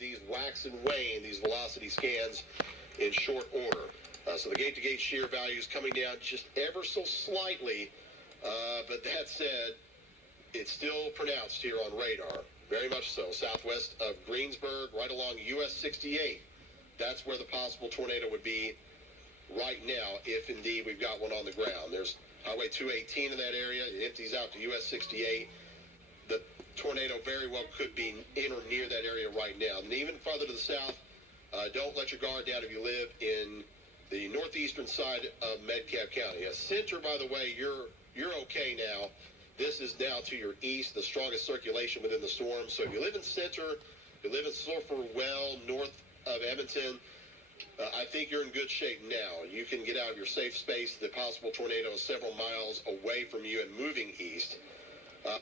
these wax and wane, these velocity scans, in short order. So the gate-to-gate shear value is coming down just ever so slightly, but that said, it's still pronounced here on radar, very much so. Southwest of Greensburg, right along US 68. That's where the possible tornado would be right now, if indeed we've got one on the ground. There's Highway 218 in that area. It empties out to US 68. The tornado very well could be in or near that area right now. And even farther to the south, don't let your guard down if you live in the northeastern side of Metcalfe County. Center, by the way, you're okay now. This is now to your east, the strongest circulation within the storm. So if you live in Center, you live in Sulphur Well, north of Edmonton, I think you're in good shape now. You can get out of your safe space. The possible tornado is several miles away from you and moving east.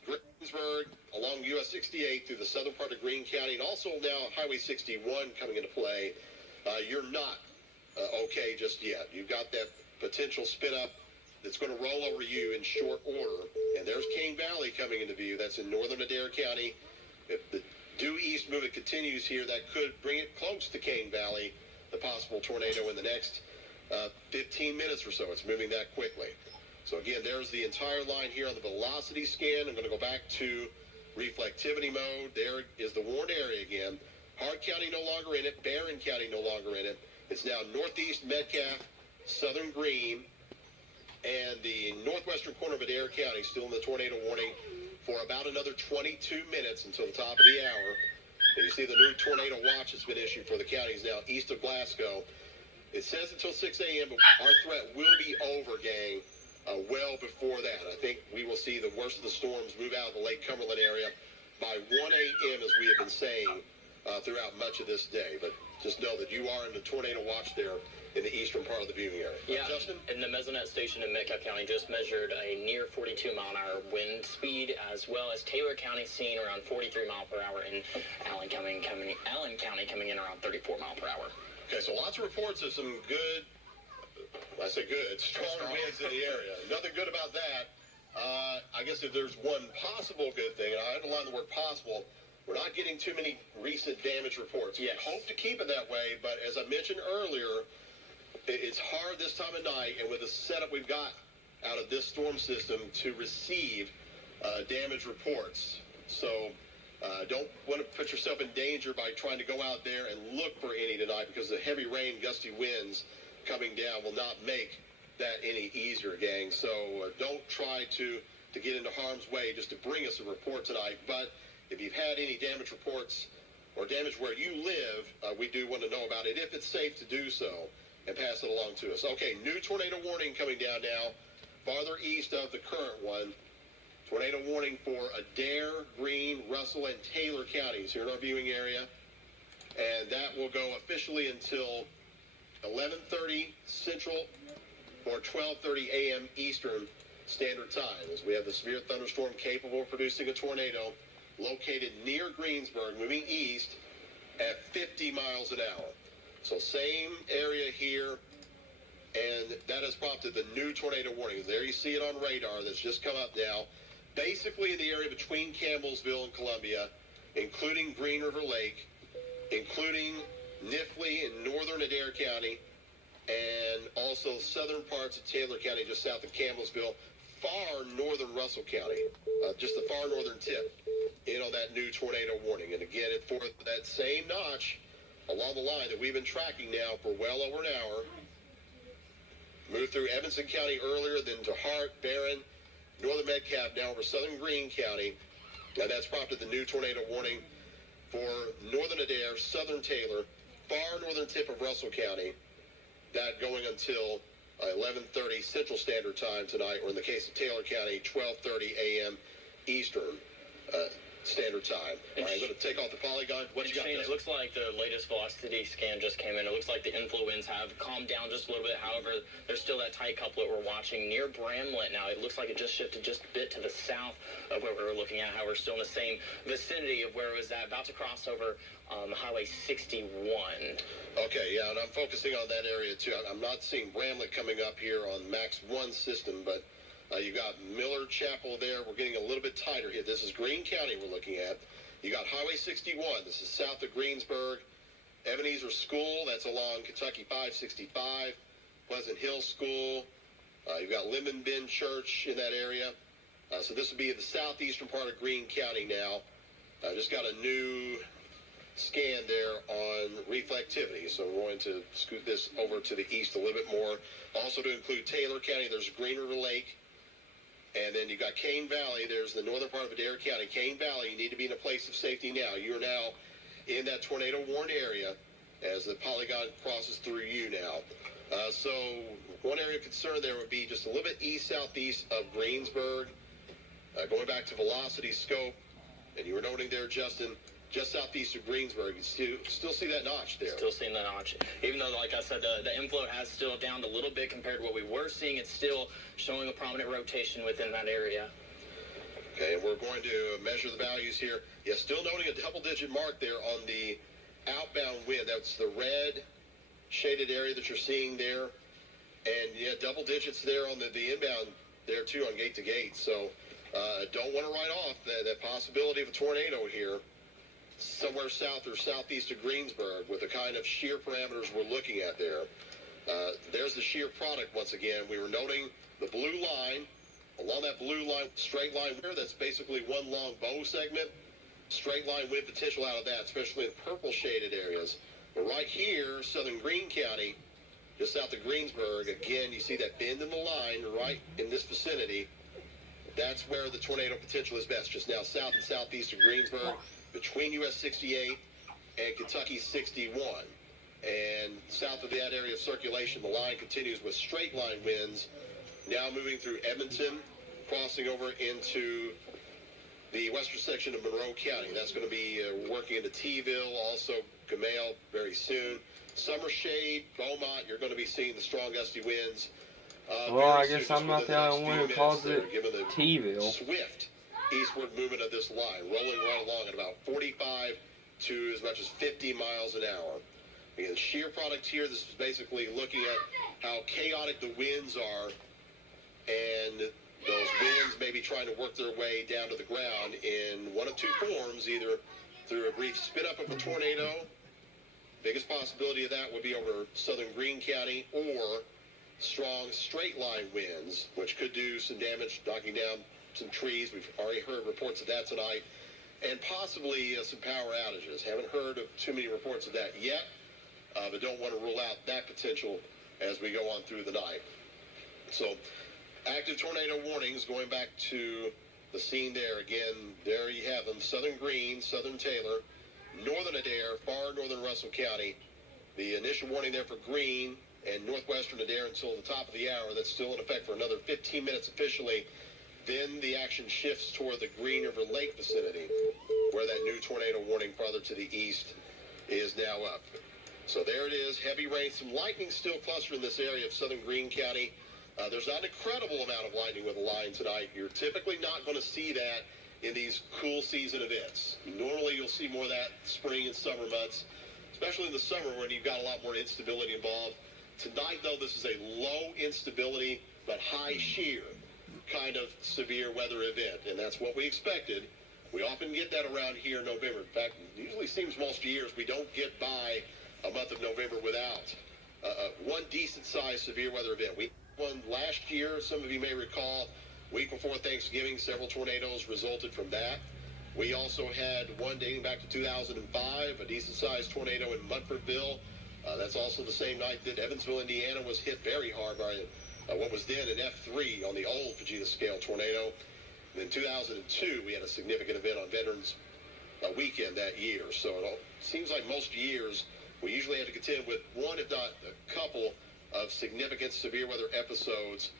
Greensburg, along US 68 through the southern part of Greene County, and also now Highway 61 coming into play. You're not okay just yet. You've got that potential spin up that's going to roll over you in short order. And there's Cane Valley coming into view. That's in northern Adair County. If the due east movement continues here, that could bring it close to Cane Valley, the possible tornado in the next 15 minutes or so. It's moving that quickly. So again, there's the entire line here on the velocity scan. I'm going to go back to reflectivity mode. There is the warned area again. Hart County no longer in it. Barron County no longer in it. It's now northeast Metcalfe, southern Greene, and the northwestern corner of Adair County still in the tornado warning for about another 22 minutes until the top of the hour. And you see the new tornado watch has been issued for the counties now east of Glasgow. It says until 6 a.m., but our threat will be over, gang, well before that. I think we will see the worst of the storms move out of the Lake Cumberland area by 1 a.m., as we have been saying throughout much of this day. But just know that you are in the tornado watch there in the eastern part of the viewing area. Yeah, Justin? And the Mesonet station in Metcalfe County just measured a near 42-mile-an-hour wind speed, as well as Taylor County seeing around 43 miles per hour, and Allen County coming in around 34 miles per hour. Okay, so lots of reports of some good, I say good, strong winds in the area. Nothing good about that. I guess if there's one possible good thing, and I underline the word possible, we're not getting too many recent damage reports. Yes. We hope to keep it that way, but as I mentioned earlier, it's hard this time of night, and with the setup we've got out of this storm system, to receive damage reports. So don't want to put yourself in danger by trying to go out there and look for any tonight, because the heavy rain, gusty winds coming down will not make that any easier, gang. So don't try to get into harm's way just to bring us a report tonight. But if you've had any damage reports or damage where you live, we do want to know about it if it's safe to do so, and pass it along to us. Okay, new tornado warning coming down now, farther east of the current one. Tornado warning for Adair, Greene, Russell, and Taylor counties here in our viewing area. And that will go officially until 11:30 Central or 12:30 a.m. Eastern Standard Time, as we have the severe thunderstorm capable of producing a tornado located near Greensburg, moving east at 50 miles an hour. So same area here, and that has prompted the new tornado warning. There you see it on radar that's just come up now. Basically the area between Campbellsville and Columbia, including Green River Lake, including Nifley and northern Adair County, and also southern parts of Taylor County just south of Campbellsville, far northern Russell County, just the far northern tip, on that new tornado warning. And again, for that same notch along the line that we've been tracking now for well over an hour. Moved through Evanston County earlier, then to Hart, Barron, northern Metcalfe, now over southern Greene County. And that's prompted the new tornado warning for northern Adair, southern Taylor, far northern tip of Russell County. That going until 11:30 Central Standard Time tonight, or in the case of Taylor County, 12:30 a.m. Eastern Standard Time. All right, I'm going to take off the polygon. What you got Shane, there? it looks like the latest velocity scan just came in. It looks like the influence have calmed down just a little bit. However, there's still that tight couplet we're watching near Bramlett now. It looks like it just shifted just a bit to the south of where we were looking at. However, still in the same vicinity of where it was at, about to cross over Highway 61. Okay, yeah, and I'm focusing on that area too. I'm not seeing Bramlett coming up here on Max 1 system, but you got Miller Chapel there. We're getting a little bit tighter here. This is Greene County we're looking at. You got Highway 61. This is south of Greensburg. Ebenezer School, that's along Kentucky 565. Pleasant Hill School. You've got Lemon Bend Church in that area. So this would be in the southeastern part of Greene County now. Just got a new scan there on reflectivity. So we're going to scoot this over to the east a little bit more. Also to include Taylor County, there's Green River Lake. And then you've got Kane Valley. There's the northern part of Adair County. Kane Valley, you need to be in a place of safety now. You are now in that tornado-warned area as the polygon crosses through you now. So one area of concern there would be just a little bit east-southeast of Greensburg. Going back to velocity scope, and you were noting there, Justin, just southeast of Greensburg, you still see that notch there. Still seeing the notch. Even though, like I said, the inflow has still down a little bit compared to what we were seeing, it's still showing a prominent rotation within that area. Okay, and we're going to measure the values here. Yeah, still noting a double-digit mark there on the outbound wind. That's the red shaded area that you're seeing there. And, yeah, double digits there on the inbound there, too, on gate to gate. So don't want to write off that possibility of a tornado here somewhere south or southeast of Greensburg with the kind of shear parameters we're looking at there. There's the shear product once again. We were noting the blue line. Along that blue line, straight line there, that's basically one long bow segment. Straight line wind potential out of that, especially in purple shaded areas. But right here, southern Greene County, just south of Greensburg, again, you see that bend in the line right in this vicinity. That's where the tornado potential is best, just now south and southeast of Greensburg, between US 68 and Kentucky 61. And south of that area of circulation, the line continues with straight line winds, now moving through Edmonton, crossing over into the western section of Monroe County. That's going to be working into T-ville, also Gamale very soon. Summer Shade, Beaumont, you're going to be seeing the strong gusty winds. Well, I guess I'm not the only one who calls it T-ville. Swift eastward movement of this line, rolling right along at about 45 to as much as 50 miles an hour. Again, shear product here, this is basically looking at how chaotic the winds are, and those winds may be trying to work their way down to the ground in one of two forms, either through a brief spin-up of a tornado. Biggest possibility of that would be over southern Greene County, or strong straight-line winds, which could do some damage, knocking down some trees. We've already heard reports of that tonight, and possibly some power outages. Haven't heard of too many reports of that yet, but don't want to rule out that potential as we go on through the night. So, active tornado warnings, going back to the scene there. Again, there you have them. Southern Greene, southern Taylor, northern Adair, far northern Russell County. The initial warning there for Greene and northwestern Adair until the top of the hour. That's still in effect for another 15 minutes officially. Then the action shifts toward the Green River Lake vicinity, where that new tornado warning farther to the east is now up. So there it is. Heavy rain. Some lightning still clustered in this area of southern Greene County. There's not an incredible amount of lightning with a line tonight. You're typically not going to see that in these cool season events. Normally you'll see more of that spring and summer months, especially in the summer when you've got a lot more instability involved. Tonight, though, this is a low instability but high shear kind of severe weather event, and that's what we expected. We often get that around here in November. In fact, it usually seems most years we don't get by a month of November without one decent-sized severe weather event. We had one last year, some of you may recall, week before Thanksgiving, several tornadoes resulted from that. We also had one dating back to 2005, a decent-sized tornado in Munfordville. That's also the same night that Evansville, Indiana was hit very hard by what was then an F3 on the old Fujita scale tornado. And in 2002, we had a significant event on Veterans Weekend that year. So it seems like most years we usually have to contend with one, if not a couple, of significant severe weather episodes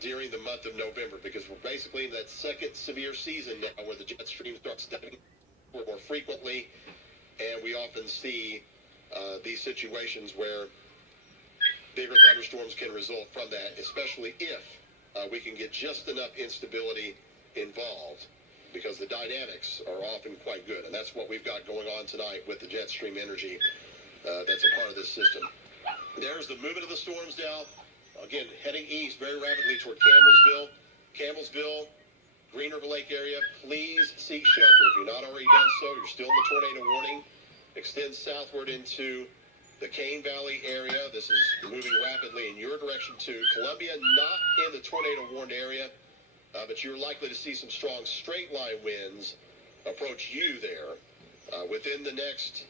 during the month of November, because we're basically in that second severe season now where the jet stream starts stepping more frequently, and we often see these situations where bigger thunderstorms can result from that, especially if we can get just enough instability involved, because the dynamics are often quite good, and that's what we've got going on tonight with the jet stream energy that's a part of this system. There's the movement of the storms now. Again, heading east very rapidly toward Campbellsville. Campbellsville Green River Lake area, please seek shelter. If you're not already done so, you're still in the tornado warning. Extends southward into the Cane Valley area. This is moving rapidly in your direction too. Columbia, not in the tornado warned area, but you're likely to see some strong straight line winds approach you there within the next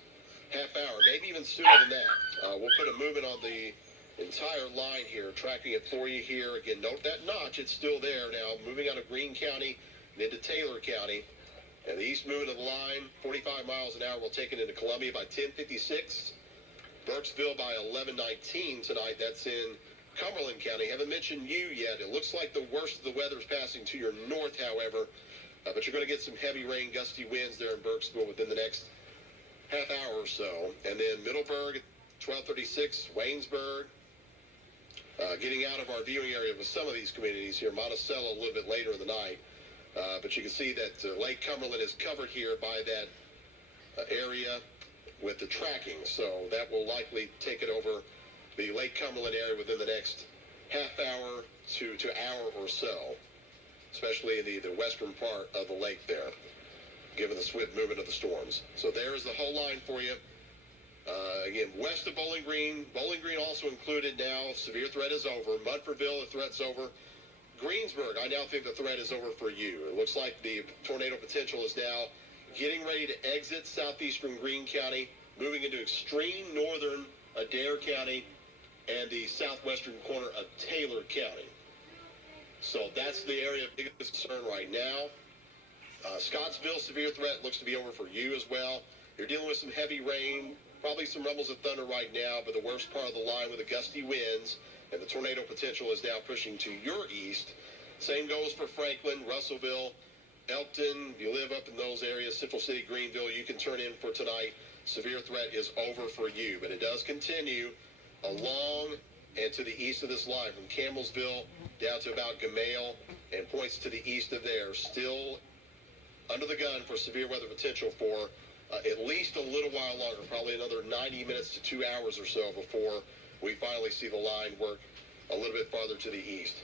half hour, maybe even sooner than that. We'll put a movement on the entire line here, tracking it for you here. Again, note that notch, it's still there now, moving out of Greene County and into Taylor County. And the east movement of the line, 45 miles an hour, will take it into Columbia by 10:56. Burkesville by 11:19 tonight. That's in Cumberland County. Haven't mentioned you yet. It looks like the worst of the weather's passing to your north, however. But you're going to get some heavy rain, gusty winds there in Burkesville within the next half hour or so. And then Middleburg, 12:36, Waynesburg. Getting out of our viewing area with some of these communities here. Monticello a little bit later in the night. But you can see that Lake Cumberland is covered here by that area with the tracking. So that will likely take it over the Lake Cumberland area within the next half hour to hour or so, especially in the western part of the lake there, given the swift movement of the storms. So there's the whole line for you. Again, west of Bowling Green also included now. Severe threat is over. Munfordville, the threat's over. Greensburg, I now think the threat is over for you. It looks like the tornado potential is now getting ready to exit southeastern Greene County, moving into extreme northern Adair County and the southwestern corner of Taylor County. So that's the area of biggest concern right now. Scottsville, severe threat looks to be over for you as well. You're dealing with some heavy rain, probably some rumbles of thunder right now, but the worst part of the line with the gusty winds and the tornado potential is now pushing to your east. Same goes for Franklin, Russellville, Elkton. If you live up in those areas, Central City, Greenville, you can turn in for tonight. Severe threat is over for you, but it does continue along and to the east of this line from Campbellsville down to about Gamale and points to the east of there. Still under the gun for severe weather potential for at least a little while longer, probably another 90 minutes to 2 hours or so before we finally see the line work a little bit farther to the east.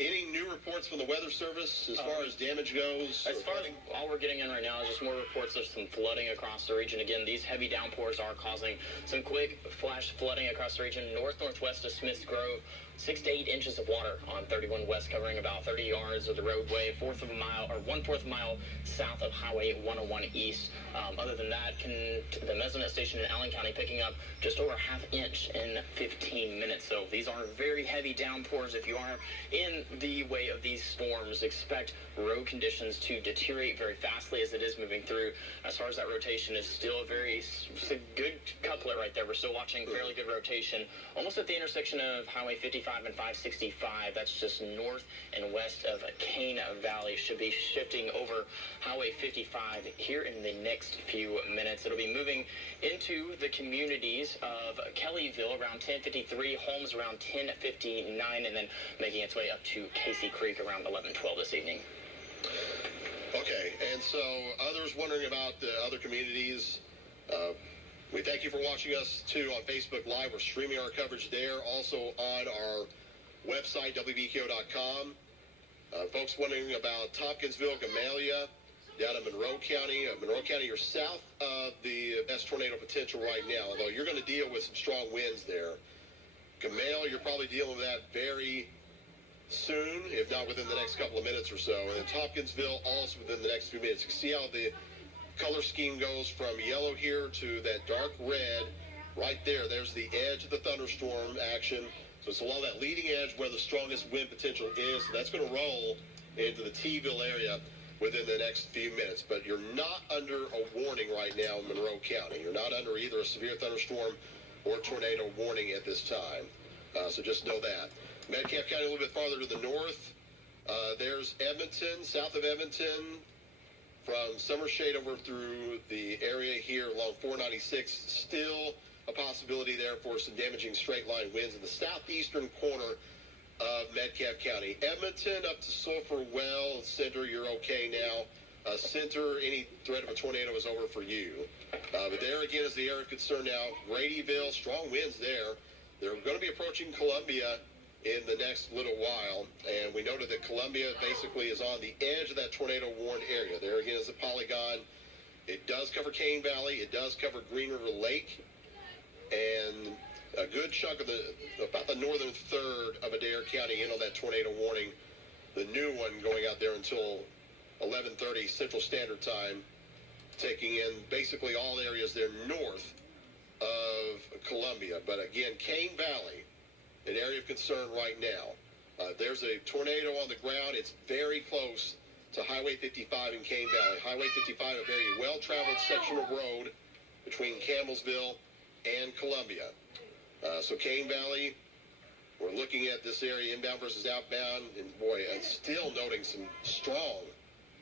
Any new reports from the Weather Service as far as damage goes? As far as all we're getting in right now is just more reports of some flooding across the region. Again, these heavy downpours are causing some quick flash flooding across the region. Northwest of Smiths Grove, 6 to 8 inches of water on 31 West, covering about 30 yards of the roadway, 1/4 of a mile south of Highway 101 East. Other than that, the Mesonet station in Allen County picking up just over 1/2 inch in 15 minutes. So these are very heavy downpours. If you are in the way of these storms, expect road conditions to deteriorate very fastly as it is moving through. As far as that rotation, is still it's a good couplet right there. We're still watching fairly good rotation, almost at the intersection of Highway 55 and 565. That's just north and west of Cane Valley. Should be shifting over Highway 55 here in the next few minutes. It'll be moving into the communities of Kellyville around 10:53, Holmes around 10:59, and then making its way up to Casey Creek around 11:12 this evening. Okay, and so others wondering about the other communities, we thank you for watching us, too, on Facebook Live. We're streaming our coverage there, also on our website, WBKO.com. Folks wondering about Tompkinsville, Gamaliel, down in Monroe County. Monroe County, you're south of the best tornado potential right now, although you're going to deal with some strong winds there. Gamaliel, you're probably dealing with that very soon, if not within the next couple of minutes or so. And then Tompkinsville also within the next few minutes. You can see how the color scheme goes from yellow here to that dark red right there. There's the edge of the thunderstorm action. So it's along that leading edge where the strongest wind potential is. So that's going to roll into the T-ville area within the next few minutes. But you're not under a warning right now in Monroe County. You're not under either a severe thunderstorm or tornado warning at this time. So just know that. Metcalf County a little bit farther to the north. There's Edmonton, south of Edmonton, from Summer Shade over through the area here along 496. Still a possibility there for some damaging straight line winds in the southeastern corner of Metcalf County. Edmonton up to Sulphur Well, Center, you're okay now. Center, any threat of a tornado is over for you. But there again is the area of concern now. Gradyville, strong winds there. They're going to be approaching Columbia in the next little while. And we noted that Columbia basically is on the edge of that tornado warned area. There again is a polygon. It does cover Cane Valley. It does cover Green River Lake. And a good chunk of about the northern third of Adair County in on that tornado warning. The new one going out there until 11:30 Central Standard Time, taking in basically all areas there north of Columbia. But again, Cane Valley, an area of concern right now. There's a tornado on the ground. It's very close to Highway 55 in Cane Valley. Highway 55, a very well-traveled section of road between Campbellsville and Columbia. So Cane Valley, we're looking at this area inbound versus outbound, and boy, it's still noting some strong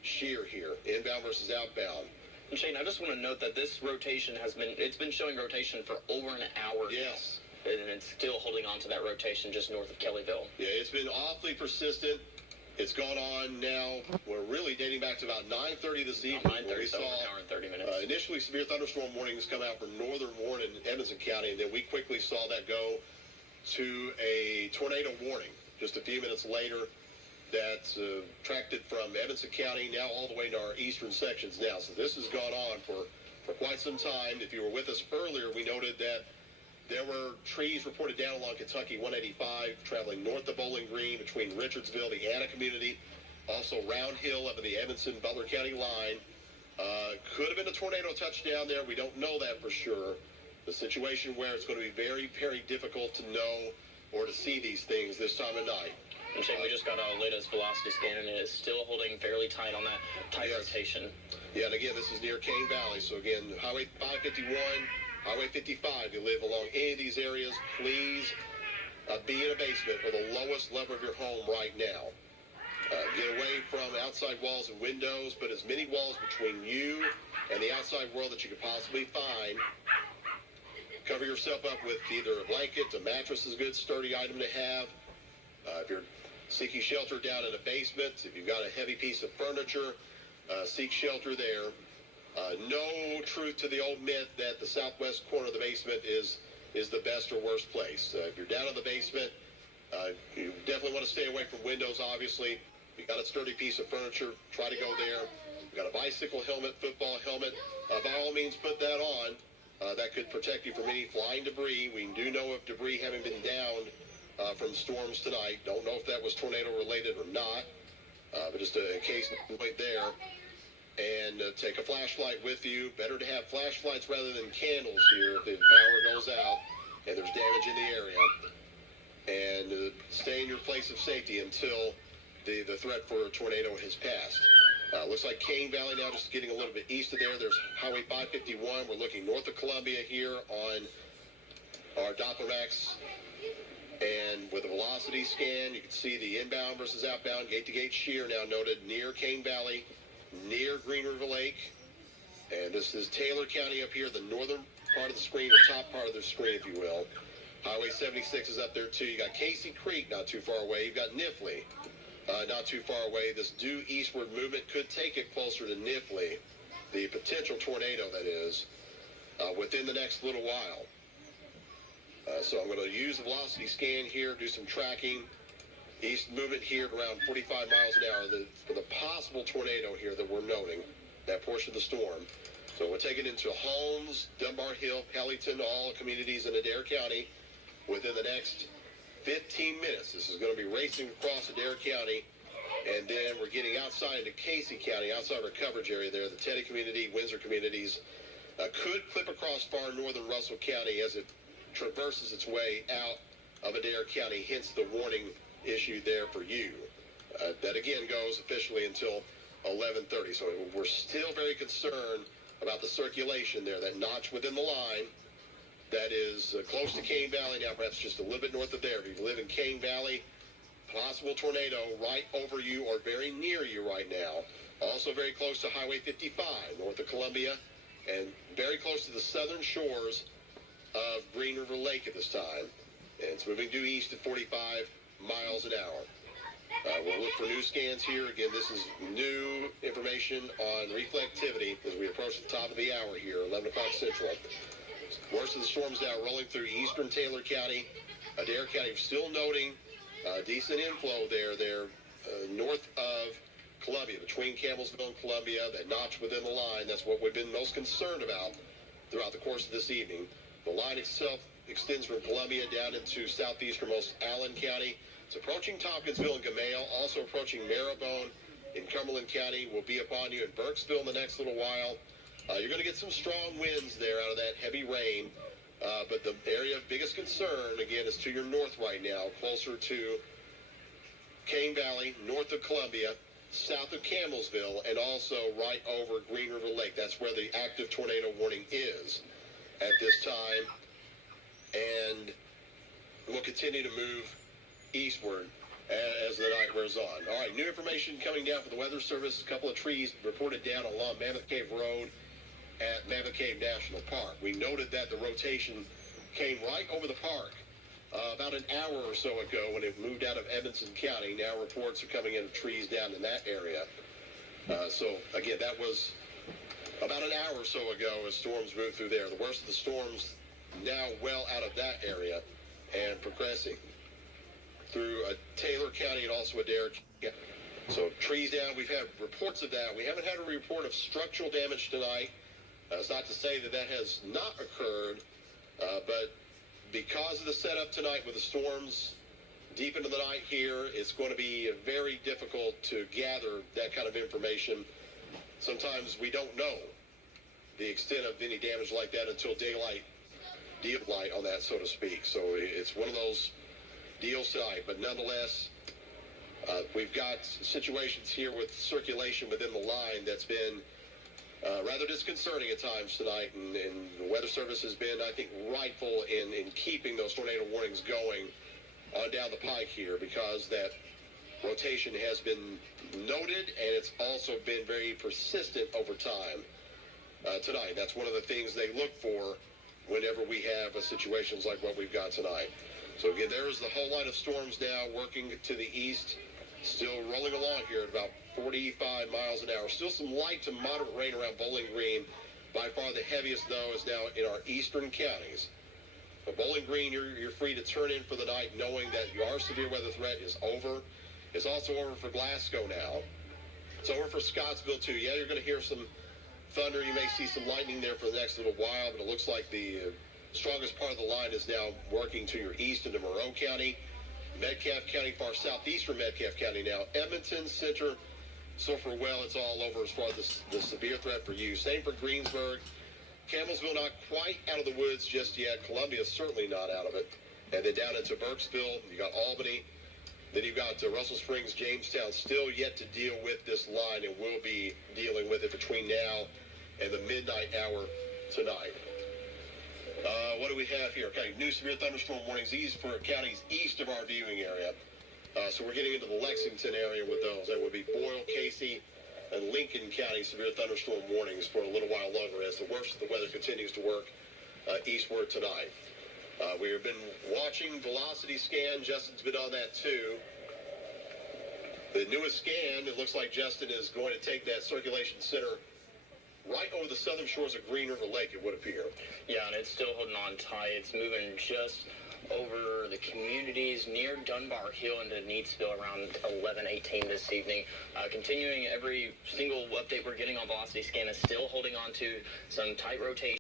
shear here, inbound versus outbound. And Shane, I just want to note that this rotation it's been showing rotation for over an hour. Yes. And it's still holding on to that rotation just north of Kellyville. Yeah, it's been awfully persistent. It's gone on now. We're really dating back to about 9:30 this evening. 9:30, we so saw an hour and 30 minutes. Initially severe thunderstorm warnings come out for northern Warren and Edmonson County, and then we quickly saw that go to a tornado warning just a few minutes later. That's tracked it from Edmonson County now all the way to our eastern sections now. So this has gone on for quite some time. If you were with us earlier, we noted that there were trees reported down along Kentucky 185 traveling north of Bowling Green between Richardsville, the Anna community, also Round Hill up in the Edmonson-Butler County line. Could have been a tornado touchdown there. We don't know that for sure. The situation where it's going to be very, very difficult to know or to see these things this time of night. And Shane, we just got our latest velocity scan, and it is still holding fairly tight on that tight rotation. Yeah, and again, this is near Cane Valley. So again, Highway 551, Highway 55, you live along any of these areas, please be in a basement or the lowest level of your home right now. Get away from outside walls and windows, but as many walls between you and the outside world that you could possibly find. Cover yourself up with either a blanket, a mattress is a good sturdy item to have. If you're seeking shelter down in a basement, if you've got a heavy piece of furniture, seek shelter there. No truth to the old myth that the southwest corner of the basement is the best or worst place. If you're down in the basement, you definitely want to stay away from windows, obviously. If you've got a sturdy piece of furniture, try to go there. You've got a bicycle helmet, football helmet, by all means put that on. That could protect you from any flying debris. We do know of debris having been downed from storms tonight. Don't know if that was tornado related or not, but just a case point there. And take a flashlight with you. Better to have flashlights rather than candles here if the power goes out and there's damage in the area. And stay in your place of safety until the threat for a tornado has passed. Looks like Cane Valley now just getting a little bit east of there. There's Highway 551. We're looking north of Columbia here on our Doppler Max. And with a velocity scan, you can see the inbound versus outbound gate-to-gate shear now noted near Cane Valley, near Green River Lake. And this is Taylor County up here, the northern part of the screen, or top part of the screen, if you will. Highway 76 is up there, too. You got Casey Creek not too far away. You've got Nifley not too far away. This due eastward movement could take it closer to Nifley, the potential tornado, that is, within the next little while. So I'm going to use the velocity scan here, do some tracking. East movement here at around 45 miles an hour for the possible tornado here that we're noting, that portion of the storm. So we're taking into Holmes, Dunbar Hill, Pellington, all communities in Adair County within the next 15 minutes. This is going to be racing across Adair County, and then we're getting outside into Casey County, outside our coverage area there. The Teddy community, Windsor communities could clip across far northern Russell County as it traverses its way out of Adair County, hence the warning issued there for you. That again goes officially until 11:30. So we're still very concerned about the circulation there, that notch within the line that is close to Cane Valley now, perhaps just a little bit north of there. If you live in Cane Valley, possible tornado right over you or very near you right now. Also very close to Highway 55 north of Columbia, and very close to the southern shores of Green River Lake at this time. And it's moving due east at 45 miles an hour. We'll look for new scans here. Again, this is new information on reflectivity as we approach the top of the hour here, 11 o'clock Central. Worst of the storms now rolling through eastern Taylor County, Adair County. Still noting Decent inflow there. They're north of Columbia, between Campbellsville and Columbia, that notch within the line. That's what we've been most concerned about throughout the course of this evening. The line itself extends from Columbia down into southeasternmost Allen County. It's approaching Tompkinsville and Gamale, also approaching Marrowbone in Cumberland County. Will be upon you in Burkesville in the next little while. You're going to get some strong winds there out of that heavy rain. But the area of biggest concern, again, is to your north right now, closer to Cane Valley, north of Columbia, south of Campbellsville, and also right over Green River Lake. That's where the active tornado warning is at this time. And we'll continue to move eastward as the night wears on. All right, new information coming down from the Weather Service. A couple of trees reported down along Mammoth Cave Road at Mammoth Cave National Park. We noted that the rotation came right over the park about an hour or so ago when it moved out of Edmonson County. Now reports are coming in of trees down in that area. So, again, that was about an hour or so ago as storms moved through there. The worst of the storms now well out of that area and progressing through Taylor County and also Adair County. So trees down. We've had reports of that. We haven't had a report of structural damage tonight. It's not to say that that has not occurred, but because of the setup tonight with the storms deep into the night here, it's going to be very difficult to gather that kind of information. Sometimes we don't know the extent of any damage like that until daylight on that, so to speak. So it's one of those deals tonight. But nonetheless, we've got situations here with circulation within the line that's been rather disconcerting at times tonight, and the Weather Service has been, I think, rightful in keeping those tornado warnings going on down the pike here, because that rotation has been noted, and it's also been very persistent over time tonight. That's one of the things they look for whenever we have situations like what we've got tonight. So again, there's the whole line of storms now working to the east, still rolling along here at about 45 miles an hour. Still some light to moderate rain around Bowling Green. By far the heaviest, though, is now in our eastern counties. But Bowling Green, you're free to turn in for the night knowing that your severe weather threat is over. It's also over for Glasgow now. It's over for Scottsville, too. Yeah, you're going to hear some thunder. You may see some lightning there for the next little while, but it looks like the strongest part of the line is now working to your east into Monroe County, Metcalfe County, far southeastern Metcalfe County now, Edmonton, Center. So for it's all over as far as the severe threat for you. Same for Greensburg. Campbellsville not quite out of the woods just yet. Columbia certainly not out of it. And then down into Burkesville, you got Albany. Then you've got Russell Springs, Jamestown, still yet to deal with this line, and we'll be dealing with it between now and the midnight hour tonight. What do we have here? Okay, new severe thunderstorm warnings. These for counties east of our viewing area. So we're getting into the Lexington area with those. That would be Boyle, Casey, and Lincoln County severe thunderstorm warnings for a little while longer as the worst of the weather continues to work eastward tonight. We have been watching velocity scan. Justin's been on that too. The newest scan, it looks like Justin is going to take that circulation center right over the southern shores of Green River Lake, it would appear. Yeah, and it's still holding on tight. It's moving just over the communities near Dunbar Hill into Neatsville around 11:18 this evening. Continuing every single update we're getting on velocity scan is still holding on to some tight rotation.